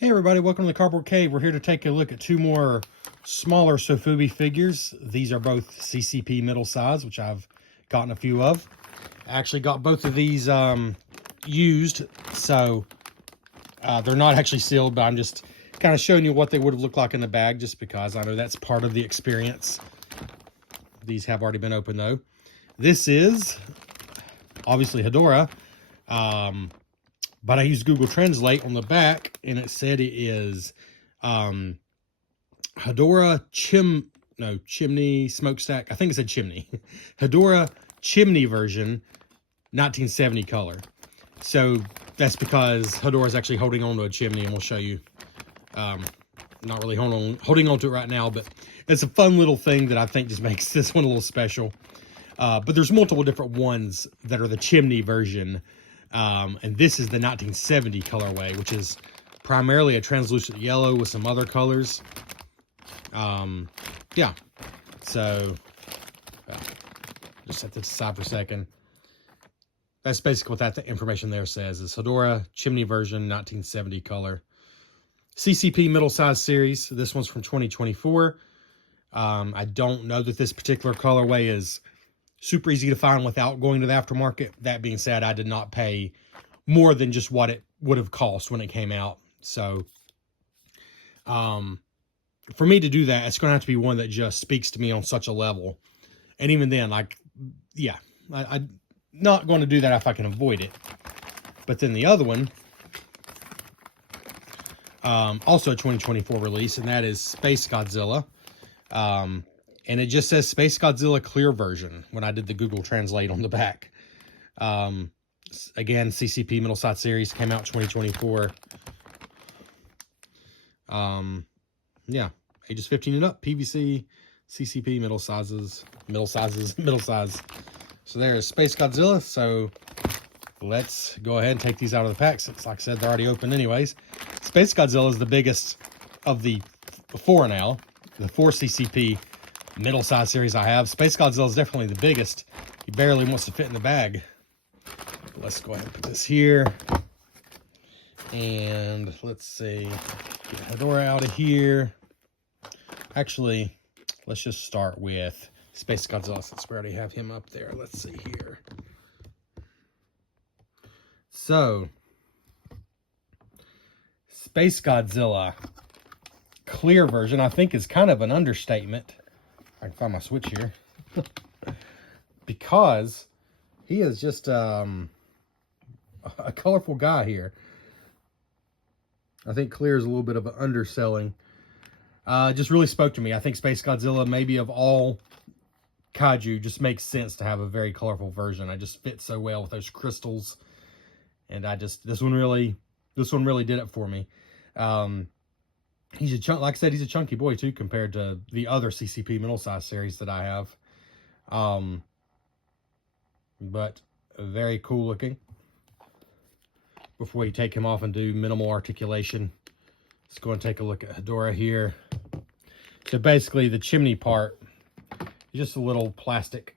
Hey everybody, welcome to the Cardboard Cave. We're here to take a look at two more smaller Sofubi figures. These are both CCP middle size, which I've gotten a few of. I actually got both of these used, so they're not actually sealed, but I'm just kind of showing you what they would have looked like in the bag, just because I know that's part of the experience. These have already been opened though. This is obviously Hedorah. But I used Google Translate on the back, and it said it is Hedorah chimney smokestack. I think it said chimney. Hedorah chimney version, 1970 color. So that's because Hedorah is actually holding on to a chimney, and we'll show you. Not really holding on to it right now, but it's a fun little thing that I think just makes this one a little special. But there's multiple different ones that are the chimney version. And this is the 1970 colorway, which is primarily a translucent yellow with some other colors. Yeah. So, just set this aside for a second. That's basically what that information there says. Is Hedorah chimney version, 1970 color. CCP middle size series. This one's from 2024. I don't know that this particular colorway is super easy to find without going to the aftermarket. That being said, I did not pay more than just what it would have cost when it came out. So, for me to do that, it's going to have to be one that just speaks to me on such a level. And even then, like, yeah, I'm not going to do that if I can avoid it. But then the other one, also a 2024 release, and that is Space Godzilla. And it just says Space Godzilla clear version when I did the Google Translate on the back. Again, CCP middle size series came out 2024. Yeah, ages 15 and up, PVC, CCP middle sizes. So there's Space Godzilla. So let's go ahead and take these out of the pack, since, like I said, they're already open anyways. Space Godzilla is the biggest of the four now, the 4 CCP middle size series I have. Space Godzilla is definitely the biggest. He barely wants to fit in the bag. Let's go ahead and put this here. And let's see. Get Hedorah out of here. Actually, let's just start with Space Godzilla, since we already have him up there. Let's see here. So, Space Godzilla clear version, I think, is kind of an understatement. I can find my switch here. Because he is just a colorful guy here. I think clear is a little bit of an underselling. Just really spoke to me. I think Space Godzilla, maybe of all kaiju, just makes sense to have a very colorful version. I just fit so well with those crystals. And this one really did it for me. He's like I said, he's a chunky boy too, compared to the other CCP middle size series that I have. But very cool looking. Before you take him off and do minimal articulation, let's go and take a look at Hedorah here. So basically the chimney part is just a little plastic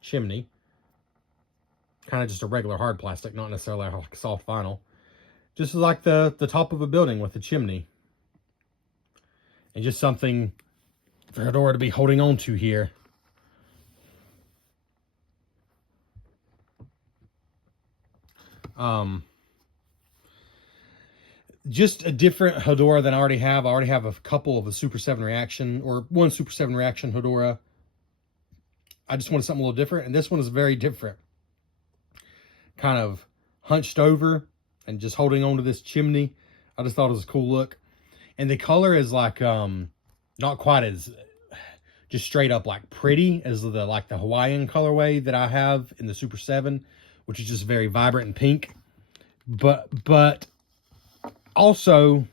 chimney. Kind of just a regular hard plastic, not necessarily like soft vinyl. Just like the top of a building with the chimney. And just something for Hedorah to be holding on to here. Just a different Hedorah than I already have. I already have a couple of a Super 7 reaction, or one Super 7 reaction Hedorah. I just wanted something a little different, and this one is very different. Kind of hunched over and just holding on to this chimney. I just thought it was a cool look. And the color is like, not quite as just straight up like pretty as the Hawaiian colorway that I have in the Super 7, which is just very vibrant and pink. But also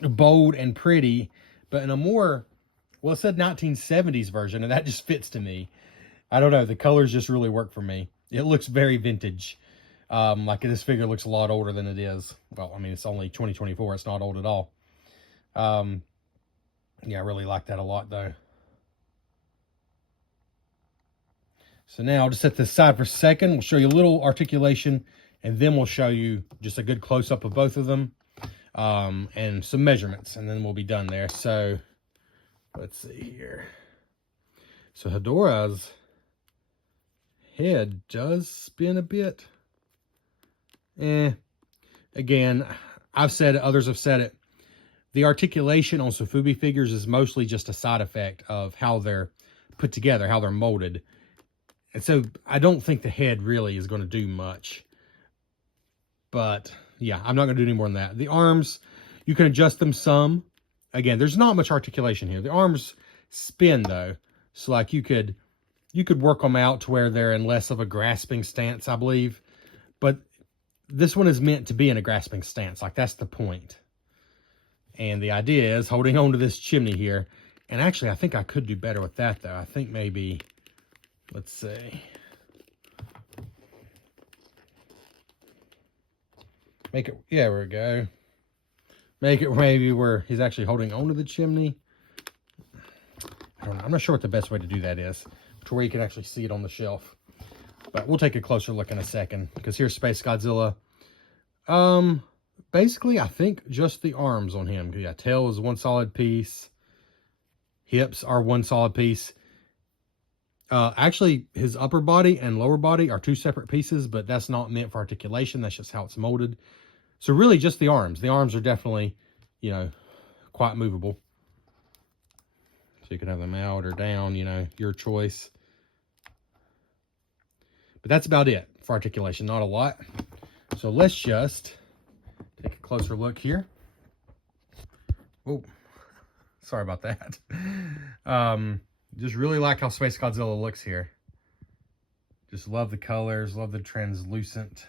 bold and pretty, but in a more, well, it said 1970s version, and that just fits to me. I don't know, the colors just really work for me. It looks very vintage. Like this figure looks a lot older than it is. Well, I mean, it's only 2024. It's not old at all. Yeah, I really like that a lot though. So now I'll just set this aside for a second. We'll show you a little articulation, and then we'll show you just a good close-up of both of them. and some measurements, and then we'll be done there. So let's see here. So Hedorah's head does spin a bit. Again, I've said it, others have said it. The articulation on Sofubi figures is mostly just a side effect of how they're put together, how they're molded. And so I don't think the head really is going to do much. But yeah, I'm not going to do any more than that. The arms, you can adjust them some. Again, there's not much articulation here. The arms spin though. So like you could work them out to where they're in less of a grasping stance, I believe. But this one is meant to be in a grasping stance. Like that's the point. And the idea is holding on to this chimney here. And actually, I think I could do better with that, though. I think maybe, let's see. Make it, yeah, there we go. Make it maybe where he's actually holding on to the chimney. I don't know. I'm not sure what the best way to do that is. To where you can actually see it on the shelf. But we'll take a closer look in a second. Because here's Space Godzilla. Basically, I think just the arms on him. Yeah, tail is one solid piece. Hips are one solid piece. Actually, his upper body and lower body are two separate pieces, but that's not meant for articulation. That's just how it's molded. So really just the arms. The arms are definitely, you know, quite movable. So you can have them out or down, you know, your choice. But that's about it for articulation. Not a lot. So let's just take a closer look here. Oh, sorry about that. Just really like how Space Godzilla looks here. Just love the colors, love the translucent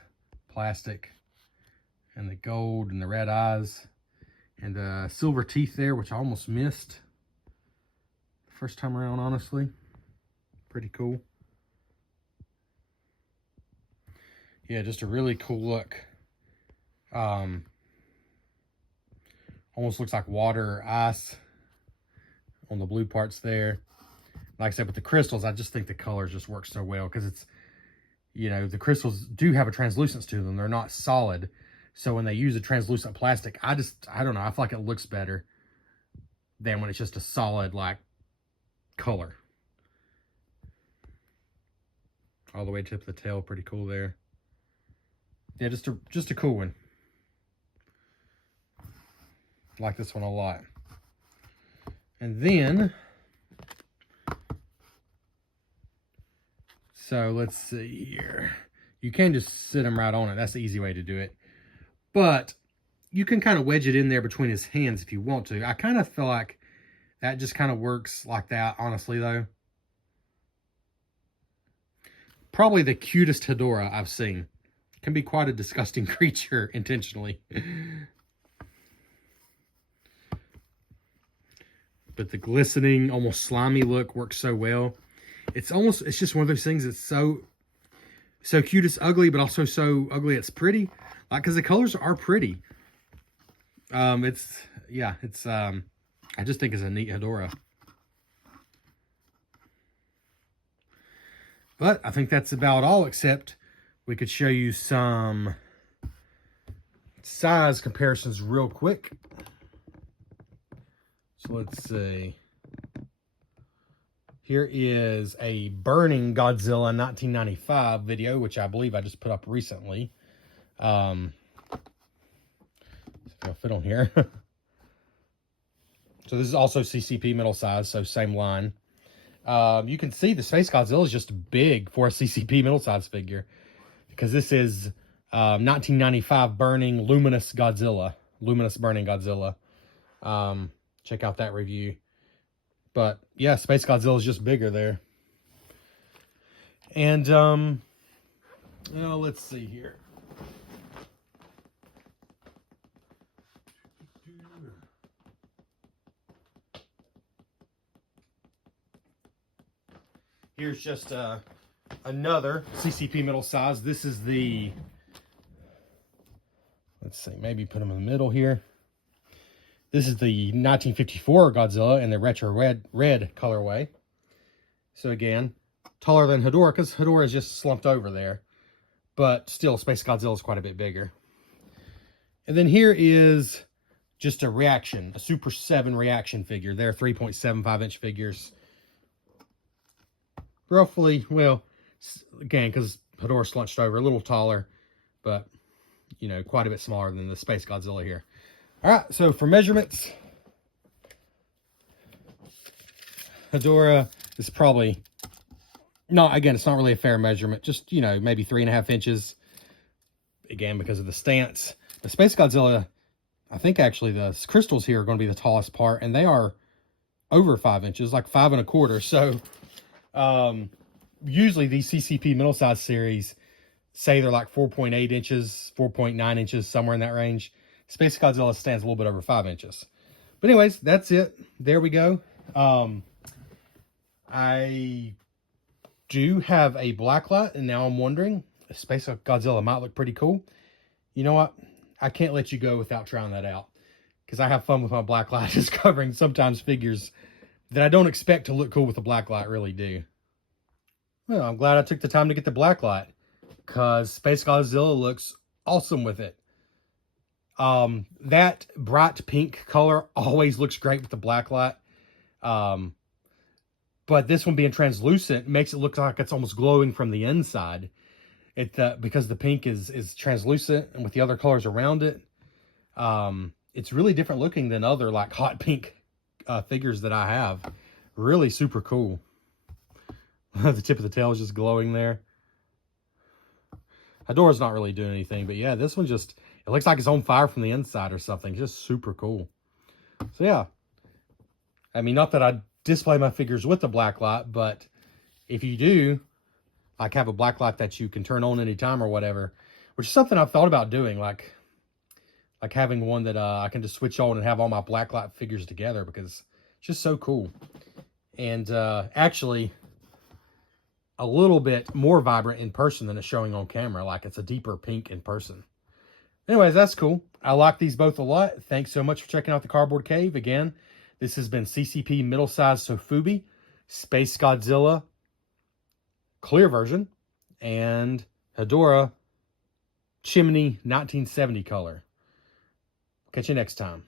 plastic and the gold and the red eyes and silver teeth there, which I almost missed first time around, honestly. Pretty cool. Yeah, just a really cool look. Almost looks like water or ice on the blue parts there. Like I said, with the crystals, I just think the colors just work so well because it's, you know, the crystals do have a translucence to them. They're not solid. So when they use a translucent plastic, I don't know. I feel like it looks better than when it's just a solid, like, color. All the way to the tail, pretty cool there. Yeah, just a cool one. Like this one a lot. And then, so let's see here. You can just sit him right on it. That's the easy way to do it. But you can kind of wedge it in there between his hands if you want to. I kind of feel like that just kind of works like that, honestly, though. Probably the cutest Hedorah I've seen. Can be quite a disgusting creature intentionally. But the glistening, almost slimy look works so well. It's just one of those things that's so cute it's ugly, but also so ugly it's pretty. Like, because the colors are pretty. I just think it's a neat Hedorah. But I think that's about all, except we could show you some size comparisons real quick. So let's see. Here is a Burning Godzilla 1995 video, which I believe I just put up recently. So if it'll fit on here. So this is also CCP middle size, so same line. You can see the Space Godzilla is just big for a CCP middle size figure. Because this is 1995 Burning Luminous Godzilla. Luminous Burning Godzilla. Check out that review. But yeah, Space Godzilla is just bigger there. And let's see here. Here's just another CCP middle size. This is the, let's see, maybe put them in the middle here. This is the 1954 Godzilla in the retro red colorway. So again, taller than Hedorah, because Hedorah is just slumped over there. But still, Space Godzilla is quite a bit bigger. And then here is just a reaction, a Super 7 reaction figure. They're 3.75-inch figures. Roughly, well, again, because Hedorah slunched over, a little taller, but, you know, quite a bit smaller than the Space Godzilla here. All right, so for measurements, Hedorah is probably not, again, it's not really a fair measurement. Just, you know, maybe 3.5 inches. Again, because of the stance. The Space Godzilla, I think actually the crystals here are going to be the tallest part, and they are over 5 inches, like 5.25. So, usually these CCP middle size series say they're like 4.8 inches, 4.9 inches, somewhere in that range. Space Godzilla stands a little bit over 5 inches. But anyways, that's it. There we go. I do have a blacklight, and now I'm wondering, Space Godzilla might look pretty cool. You know what? I can't let you go without trying that out, because I have fun with my blacklight, just covering sometimes figures that I don't expect to look cool with the blacklight really do. Well, I'm glad I took the time to get the blacklight, because Space Godzilla looks awesome with it. That bright pink color always looks great with the blacklight. But this one being translucent makes it look like it's almost glowing from the inside. Because the pink is translucent, and with the other colors around it, it's really different looking than other like hot pink figures that I have. Really super cool. The tip of the tail is just glowing there. Hedorah's not really doing anything, but yeah, this one just, it looks like it's on fire from the inside or something. Just super cool. So yeah, I mean, not that I display my figures with the blacklight, but if you do, like, have a blacklight that you can turn on anytime or whatever, which is something I've thought about doing, like having one that I can just switch on and have all my blacklight figures together, because it's just so cool. And actually, a little bit more vibrant in person than it's showing on camera. Like, it's a deeper pink in person. Anyways, that's cool. I like these both a lot. Thanks so much for checking out the Cardboard Cave. Again, this has been CCP Middle Size Sofubi, Space Godzilla clear version, and Hedorah Chimney 1970 color. Catch you next time.